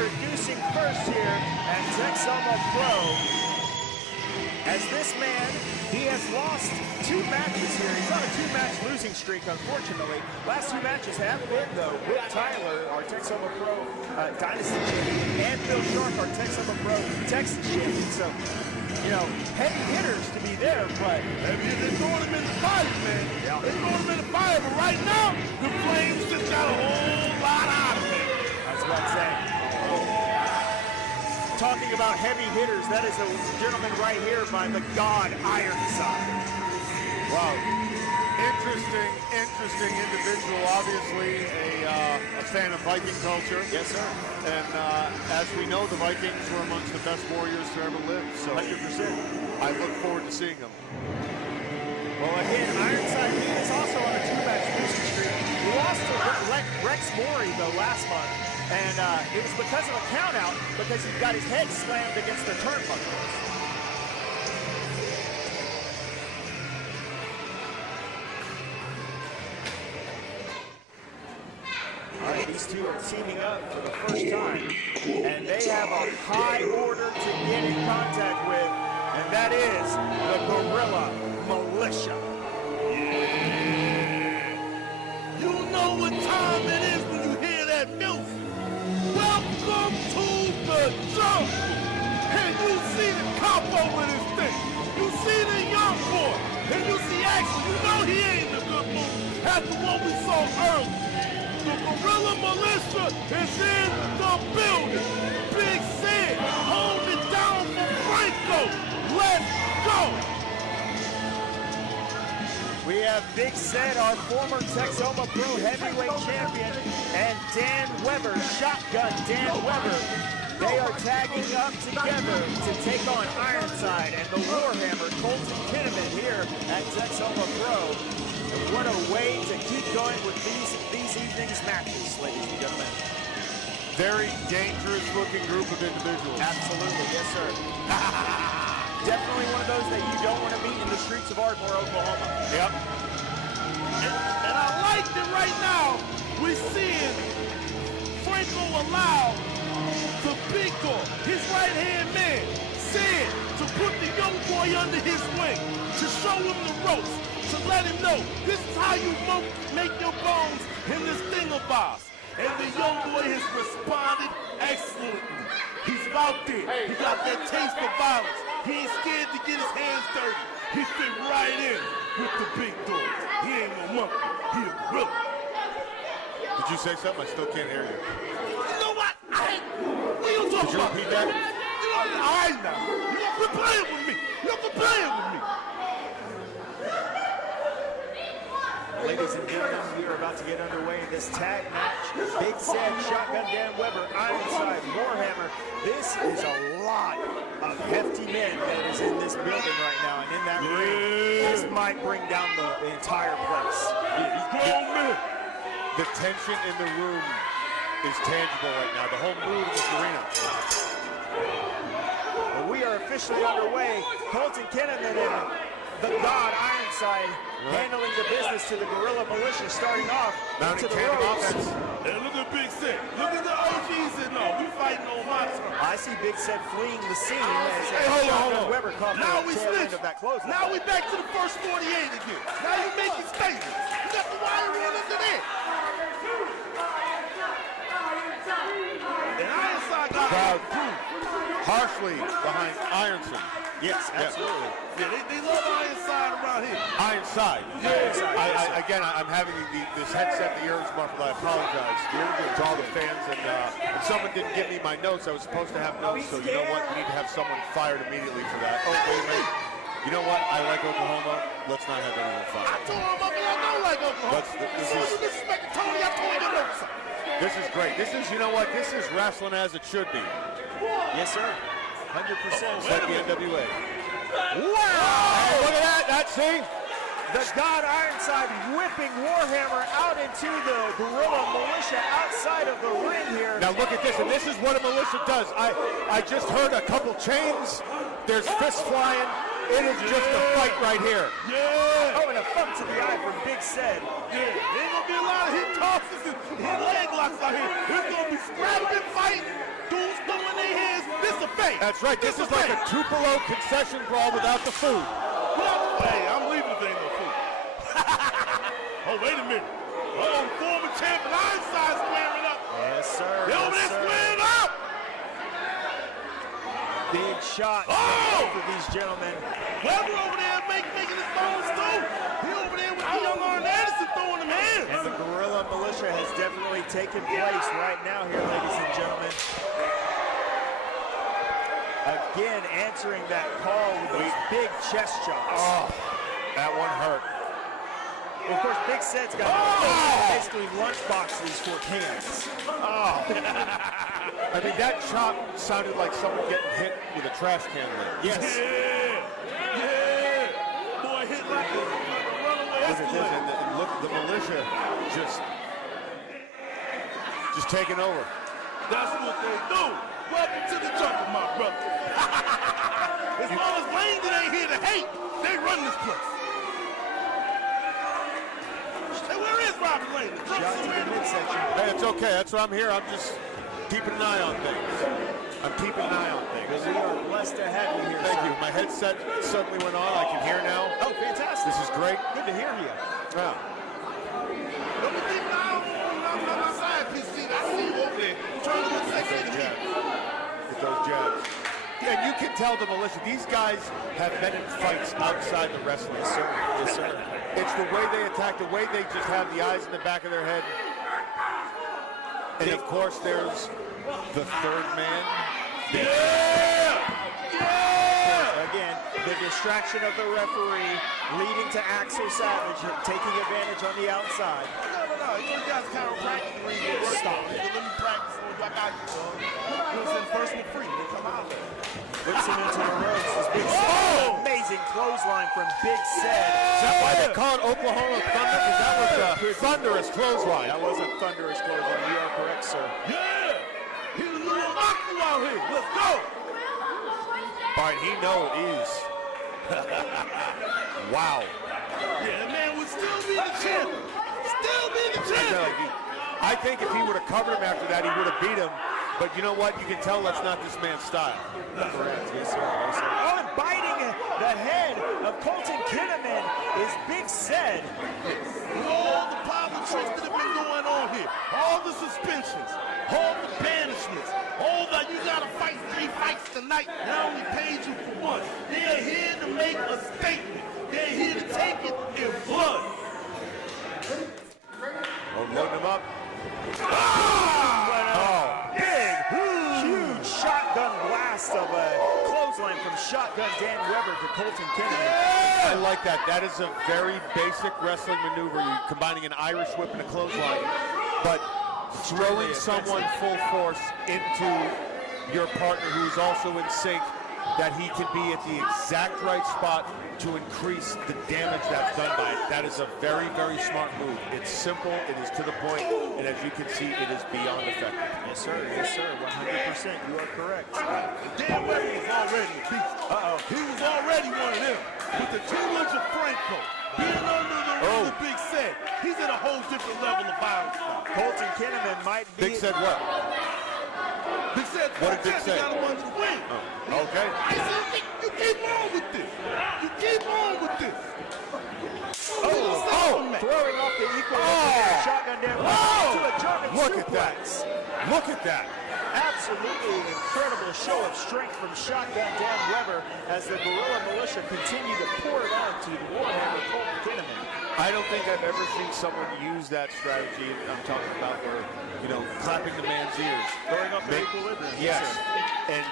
introducing first here at Texoma Pro. As this man, he has lost 2 matches here. He's on a 2-match losing streak, unfortunately. Last 2 matches have been, though, with Tyler, our Texoma Pro Dynasty champion, and Bill Shark, our Texoma Pro Texas champion. So, you know, heavy hitters to be there, but they're throwing him in the fire, man. Yeah. They're throwing him in the fire, but right now, the Flames just got a whole lot out of it. That's what I'm saying. Talking about heavy hitters, that is a gentleman right here by the God Ironside. Wow. Interesting individual, obviously a fan of Viking culture. Yes, sir. And as we know, the Vikings were amongst the best warriors to ever live. So 100%. I look forward to seeing them. Well, again, Ironside, he is also on a 2-match losing streak. He lost to Rex Morey, though, last month. And it was because of a count-out, because he got his head slammed against the turnbuckles. All right, these two are teaming up for the first time, and they have a high order to get in contact with, and that is the Gorilla Militia. Yeah. You know what time it is when you hear that music. Welcome to the jungle. And you see the cop over this thing. You see the young boy. And you see action. You know he ain't in a good mood after what we saw earlier. The Gorilla Militia is in the building. Big Sid, hold it down for Franco. Let's go. We have Big Sid, our former Texoma Pro heavyweight champion, and Dan Weber, Shotgun Dan Weber. They are tagging up together to take on Ironside and the Warhammer, Colton Kinnamon, here at Texoma Pro. And what a way to keep going with these evening's matches, ladies and gentlemen. Very dangerous looking group of individuals. Absolutely, yes, sir. Definitely one of those that you don't want to meet in the streets of Ardmore, Oklahoma. Yep. And I like it right now. We're seeing Franco allow the big dog, his right-hand man, Sid, to put the young boy under his wing, to show him the ropes, to let him know this is how you make your bones in this thing of ours. And the young boy has responded excellently. He's out there. He got that taste for violence. He ain't scared to get his hands dirty. He fit right in with the big dogs. He ain't no monkey. He a gorilla. Did you say something? I still can't hear you. You know what? What you talking about? Did you repeat that? You know, all right now. You quit playing with me. You quit playing with me. Ladies and gentlemen, we are about to get underway in this tag match. Big Sid, Shotgun Dan Weber, Ironside, Warhammer. This is a lot of hefty men that is in this building right now. And in that ring, this might bring down the entire place. He's grown men. The tension in the room is tangible right now. The whole mood of this arena. Well, we are officially underway. Colton Kinnamon and the God Ironside handling the business to the Gorilla Militia, starting off to the ropes. And look at Big Sid. Look at the OGs and all. We fighting on my turn. I see Big Sid fleeing the scene as hold on. Weber caught Now the we tail switch. end of that close. Now we back to the first 48 again. Now you making statements. You got the wire in under there. And Ironside got Crowd harshly behind Ironson. Yes, absolutely. Yeah, they love Ironside around here. Ironside. Again, I'm having this headset, the ears muffled. I apologize to all the fans. And someone didn't give me my notes. I was supposed to have notes, so you know what? We need to have someone fired immediately for that. Oh, wait a minute. You know what? I like Oklahoma. Let's not have anyone fired. I told him I don't like Oklahoma. This is great. This is, you know what? This is wrestling as it should be. Yes, sir. 100%. Like the NWA. Wow! Hey, look at that. See? The God Ironside whipping Warhammer out into the Gorilla Militia outside of the ring here. Now look at this, and this is what a militia does. I just heard a couple chains. There's fists flying. It is just a fight right here. Yeah. Oh, and a thump to the eye from Big Sid. Yeah. There ain't gonna be a lot of hip tosses and hip leg locks out here. There's gonna be scrapping, fighting, face. That's right. This is like a Tupelo concession brawl without the food. Hey, I'm leaving if there ain't no food. Oh, wait a minute. Oh, former champion Ironside squaring up. Yes, sir. They're over there squaring up. Big shot Oh! from both of these gentlemen. Weber over there making his bones too. He over there with the young Arn Anderson throwing them hands. And the Guerrilla Militia has definitely taken place right now here, ladies and gentlemen. Again, answering that call with those big chest chops. Oh, that one hurt. Well, of course, Big Sed's got basically lunch boxes for cans. Oh. I mean, that chop sounded like someone getting hit with a trash can lid. Yes. Yeah. Boy, hit like a runaway Look at this, Escalade. and look, the militia just taking over. That's what they do. Welcome to the jungle, my brother. As long as Langdon ain't here to hate, they run this place. Hey, where is Robert Langdon? Shot to the midsection. Hey, it's okay. That's why I'm here. I'm just keeping an eye on things. I'm keeping an eye on things. We are blessed to have you here. Thank sir. you. My headset suddenly went on. I can hear now. Oh, fantastic. This is great. Good to hear you. Yeah. Let me keep an eye on my side, PC. I see you over there trying to look sexy to me. With those jabs. Yeah, and you can tell the militia, these guys have been in fights outside the wrestling. Yes, sir. Yes, sir. It's the way they attack, the way they just have the eyes in the back of their head. And of course, there's the third man. Again, the distraction of the referee leading to Axel Savage taking advantage on the outside. No. You guys chiropractic ring. Stop. Let me practice. I got you, son. You was in first one free. They come out there. Whips him into the ropes. This big amazing clothesline from Big Sed. Is that why they call it Oklahoma Thunder? Because that was a thunderous clothesline. That was a thunderous clothesline. You are correct, sir. Yeah. He's a little Maku out here. Let's go. All right, he knows it is. Wow. Yeah, the man would still be the champion. Still be the champion. I think if he would have covered him after that, he would have beat him. But you know what? You can tell that's not this man's style. Correct. Yes, sir. Yes, sir. Oh, and biting the head of Colton Kinnamon is Big Sed. All the politics that have been going on here, all the suspensions, all the banishments, all that you gotta fight 3 fights tonight, and I only paid you for 1. They're here to make a statement. They're here to take it in blood. Oh, loading him up. Huge shotgun blast of a clothesline from Shotgun Dan Weber to Colton Kinnamon. I like that. That is a very basic wrestling maneuver. You're combining an Irish whip and a clothesline, but throwing someone full force into your partner who's also in sync, that he can be at the exact right spot to increase the damage that's done by it. That is a very, very smart move. It's simple, it is to the point, and as you can see, it is beyond effective. Yes, sir. Yes, sir. 100%. You are correct. Dan Weber was already a beast. He was already one of them. With the tutelage of Franco, being under the ring of Big Sed, he's at a whole different level of violence now. Colton Kinnamon might be... Big Sed what? Big Sed, What did Big Sed? got him under the wing. Okay. I said, you keep on with this. You keep on with this. Throwing off the equalizer. Shotgun Dan Weber to a German Look suplex. at that. Look at that. Absolutely an incredible show of strength from Shotgun Dan Weber as the Guerrilla Militia continue to pour it on to the Warhammer Colton Kinnamon. I don't think I've ever seen someone use that strategy. I'm talking about where, clapping the man's ears. Throwing off the equilibrium. Yes. And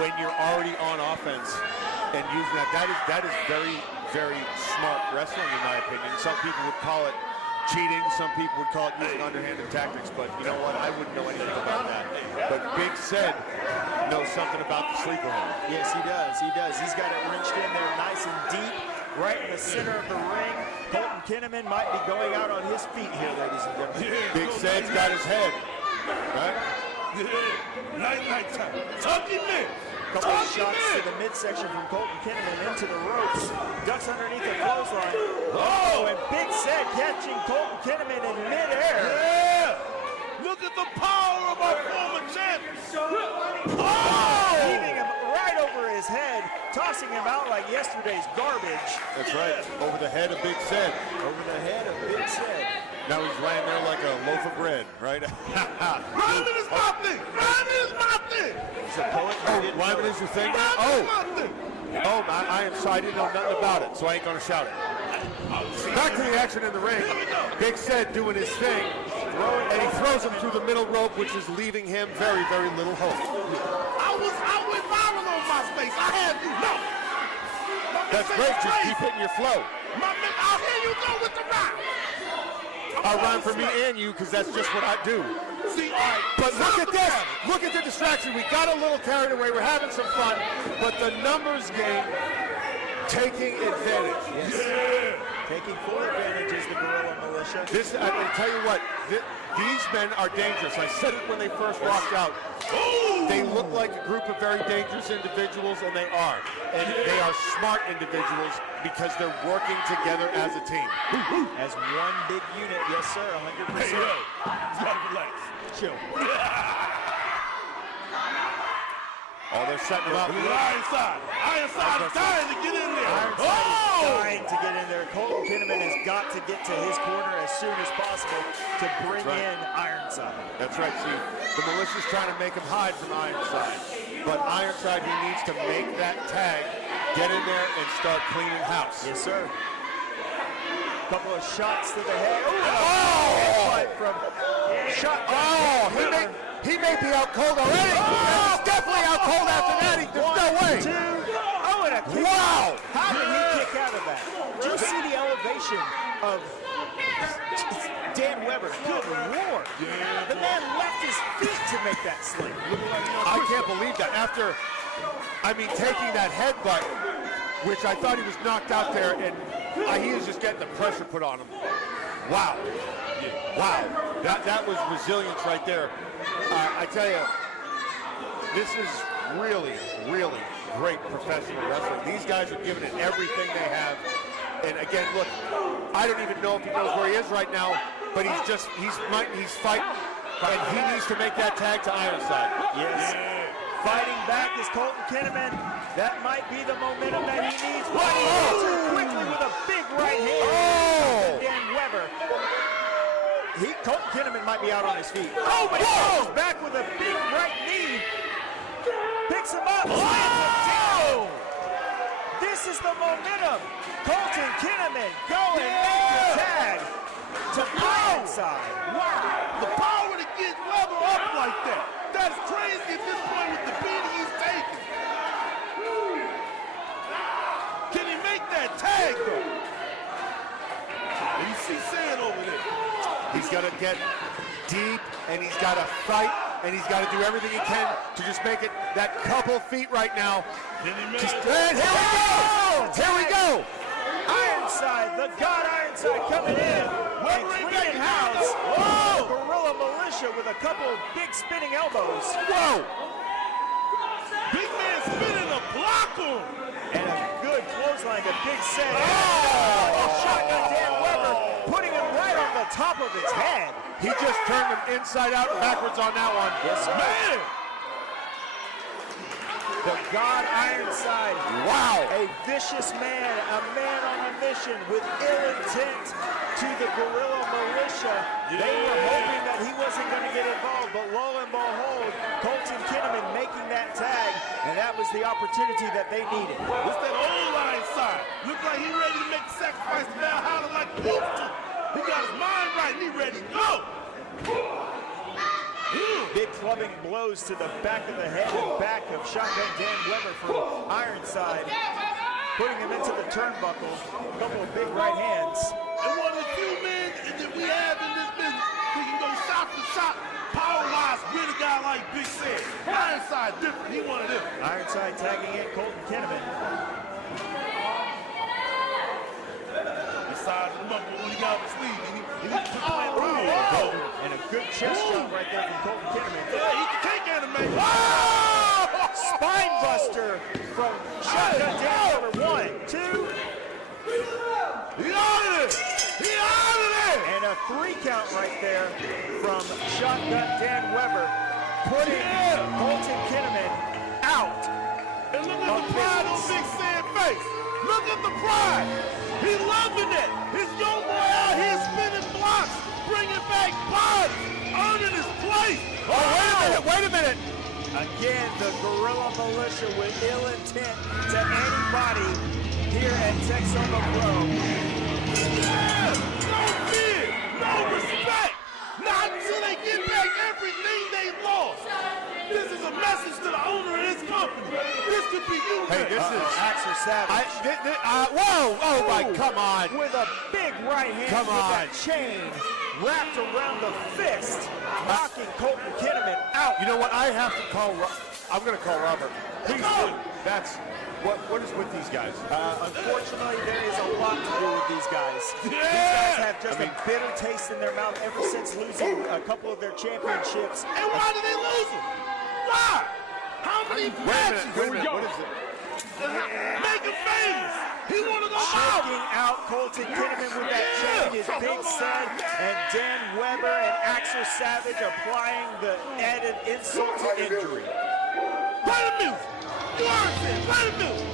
when you're already on offense and using that is very, very smart wrestling in my opinion. Some people would call it cheating. Some people would call it using underhanded tactics. But you know what? I wouldn't know anything about that. But Big Sed knows something about the sleeper hold. Yes, he does. He does. He's got it wrenched in there nice and deep, right in the center of the ring. Colton Kinnamon might be going out on his feet here, ladies and gentlemen. Big Sed's got his head. Right? Night time. Tuck him in. Couple of shots to the midsection from Colton Kinnamon into the ropes. Ducks underneath the clothesline. Oh, and Big Sed catching Colton Kinnamon in midair. Yeah. Look at the power of our former champion. Leaving him tossing him out like yesterday's garbage. That's right. Over the head of Big Sid. Over the head of Big Sid. Now he's laying there like a loaf of bread, right? Ryman is my thing. Ryman is my thing. He's a poet. Ryman is your thing? Oh, I didn't know nothing about it, so I ain't gonna shout it. Back to the action in the ring. Big Sid doing his thing, and he throws him through the middle rope, which is leaving him very, very little hope. I went viral on my space. I had you know. That's great. Just keep hitting your flow. I'll hear you go with the rock. I rhyme for me and you because that's just what I do. See, all right. But look at this. Look at the distraction. We got a little carried away. We're having some fun. But the numbers game taking advantage. Yes. Taking full advantage is the Guerrilla Militia. I tell you what, these men are dangerous. I said it when they first walked out. They look like a group of very dangerous individuals, and they are. And they are smart individuals because they're working together as a team. As one big unit, yes sir, 100%. Hey, yo, you gotta relax. Chill. Oh, they're setting him up. Ironside. Ironside is dying to get in there. Ironside is dying to get in there. Colton Kinnamon has got to get to his corner as soon as possible to bring in Ironside. That's right. See, the Militia's trying to make him hide from Ironside. But Ironside, he needs to make that tag, get in there, and start cleaning house. Yes, sir. Couple of shots to the head. Headbutt from Shotgun. He may be out cold already. He's definitely out cold after that. There's no way. And a kick. Wow. How did he kick out of that? Did you see the elevation of Dan Weber? Good Lord. The man left his feet to make that sling. I can't believe that. After, taking that headbutt, which I thought he was knocked out there, and he was just getting the pressure put on him. Wow. Wow. That was resilience right there. I tell you, this is really, really great professional wrestling. These guys are giving it everything they have. And again, look, I don't even know if he knows where he is right now, but he's fighting, and he needs to make that tag to Ironside. Yes. Fighting back is Colton Kinnamon. That might be the momentum that he needs. But he hits it quickly with a big right hand. Dan Weber. Colton Kinnamon might be out on his feet. But he goes back with a big right knee. Picks him up. Slams him down. This is the momentum. Colton Kinnamon going and make the tag to Ironside. Wow. The power to get Weber up like that. That's crazy at this point with the beating he's taking. Can he make that tag, though? And you see Sand over there. He's got to get deep, and he's got to fight, and he's got to do everything he can to just make it that couple feet right now. Can he make And here we go! Here we go! Ironside, the God Ironside coming in and cleaning house. Guerrilla Militia with a couple of big spinning elbows. Whoa! Big man spinning a block on. And a good clothesline, a big save. Shotgun Dan Weber putting him right on the top of his head. He just turned him inside out and backwards on that one. Yes, man. The God Ironside. Wow. A vicious man, a man on a mission with ill intent to the Guerrilla Militia. They were hoping that he wasn't going to get involved, but lo and behold, Colton Kinnamon making that tag, and that was the opportunity that they needed. What's that old Ironside? Look like he ready to make the sacrifice to Valhalla like he used to. He got his mind right and he ready to go. Big clubbing blows to the back of the head and back of Shotgun Dan Weber from Ironside, putting him into the turnbuckle. A couple of big right hands. And one of the few men that we have in this business who can go shot for shot, power-wise, with a guy like Big Sid. Ironside different. He one of them. Ironside tagging in Colton Kinnamon. Besides the muffler when he got up his sleeve, he needs to play And a good chest shot right there from Colton Kinnamon. Yeah, he can take anime. Spine buster from Shotgun Dan Weber. 1, 2. He out of it! He out of it! And a 3 count right there from Shotgun Dan Weber, putting Colton Kinnamon out. And look at the pride on Big at the pride. He loving it. His young boy out here spinning blocks, bringing back bodies, earning his place. Oh, wait a minute. Again, the Guerrilla Militia with ill intent to anybody here at Texoma Pro. Yeah, no fear, no respect. Not until they get back everything they lost. This is a message to the owner of this company. This could be you. Hey, this is Axel Savage. Whoa! Oh my! Come on! With a big right hand Come with on. that chain wrapped around the fist, knocking Colton Kinnamon out. You know what? I have to call. I'm going to call Robert. Please do. That's what is with these guys. Unfortunately, there is a lot to do with these guys. Yeah. These guys have just a bitter taste in their mouth ever since losing a couple of their championships. And why did they lose them? Why? How many matches? Wait a minute. What is it? Make him famous. He wanted to Shaking out Colton Kinnamon with that chain is Big Sen and Dan Weber and Axel Savage applying the added insult to injury. Play the music. You heard it. Play the music.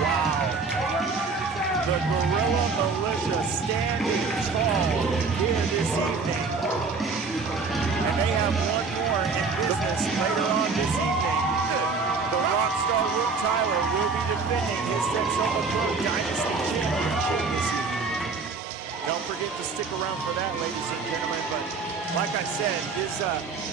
Wow. The Guerrilla Militia standing tall here this evening. And they have one more in business later on this evening. The Rockstar Will Tyler will be defending his Texoma Pro Dynasty Championship this evening. Don't forget to stick around for that, ladies and gentlemen. But like I said,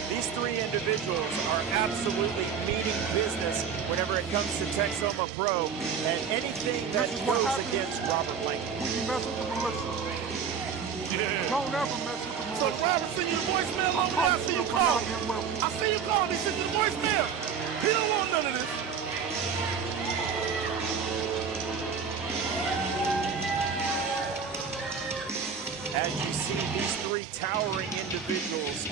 these three individuals are absolutely meaning business whenever it comes to Texoma Pro and anything that goes against Robert Lang. When you mess with the militia, don't ever mess with the militia. So Robert sent you a voicemail over there. I see you call. I see you call. He sent you a voicemail. He don't want none of this. As you see these three towering individuals